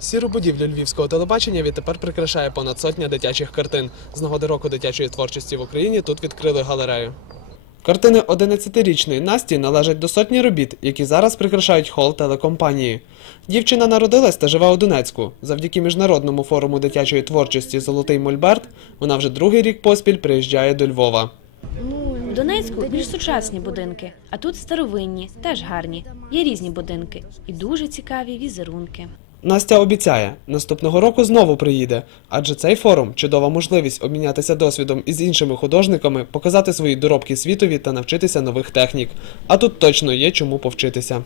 Сіру будівлю львівського телебачення відтепер прикрашає понад сотня дитячих картин. З нагоди року дитячої творчості в Україні тут відкрили галерею. Картини 11-річної Насті належать до сотні робіт, які зараз прикрашають хол телекомпанії. Дівчина народилась та живе у Донецьку. Завдяки міжнародному форуму дитячої творчості Золотий Мольберт вона вже другий рік поспіль приїжджає до Львова. В Донецьку більш сучасні будинки, а тут старовинні, теж гарні. Є різні будинки і дуже цікаві візерунки. Настя обіцяє, наступного року знову приїде, адже цей форум чудова можливість обмінятися досвідом із іншими художниками, показати свої доробки світові та навчитися нових технік. А тут точно є чому повчитися.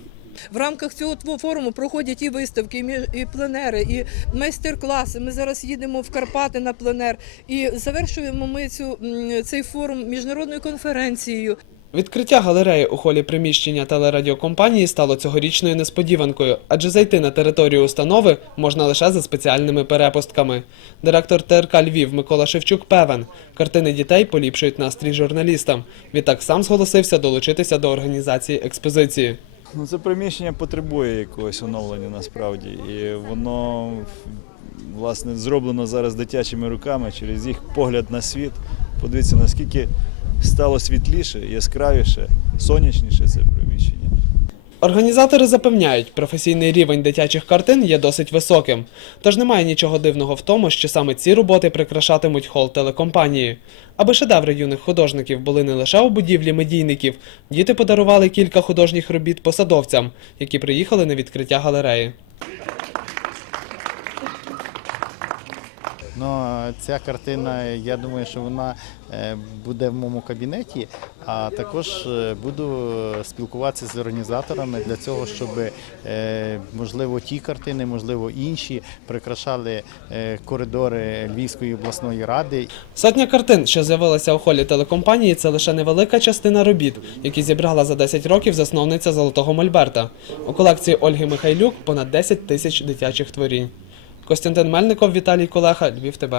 В рамках цього форуму проходять і виставки, і пленери, і майстер-класи. Ми зараз їдемо в Карпати на пленер і завершуємо ми цю цей форум міжнародною конференцією. Відкриття галереї у холі приміщення телерадіокомпанії стало цьогорічною несподіванкою, адже зайти на територію установи можна лише за спеціальними перепустками. Директор ТРК Львів Микола Шевчук певен, картини дітей поліпшують настрій журналістам. Відтак сам зголосився долучитися до організації експозиції. Ну, це приміщення потребує якогось оновлення насправді. І воно власне зроблено зараз дитячими руками через їх погляд на світ. Подивіться, наскільки стало світліше, яскравіше, сонячніше це приміщення. Організатори запевняють, професійний рівень дитячих картин є досить високим. Тож немає нічого дивного в тому, що саме ці роботи прикрашатимуть хол телекомпанії. Аби шедеври юних художників були не лише у будівлі медійників, діти подарували кілька художніх робіт посадовцям, які приїхали на відкриття галереї. Ну, ця картина, я думаю, що вона е, буде в моєму кабінеті, а також е, буду спілкуватися з організаторами для цього, щоб е, можливо ті картини, можливо інші прикрашали коридори Львівської обласної ради. Сотня картин, що з'явилася у холі телекомпанії, це лише невелика частина робіт, які зібрала за 10 років засновниця Золотого Мольберта. У колекції Ольги Михайлюк понад 10 тисяч дитячих творінь. Костянтин Мельников, Віталій Колеха, Львів ТБ.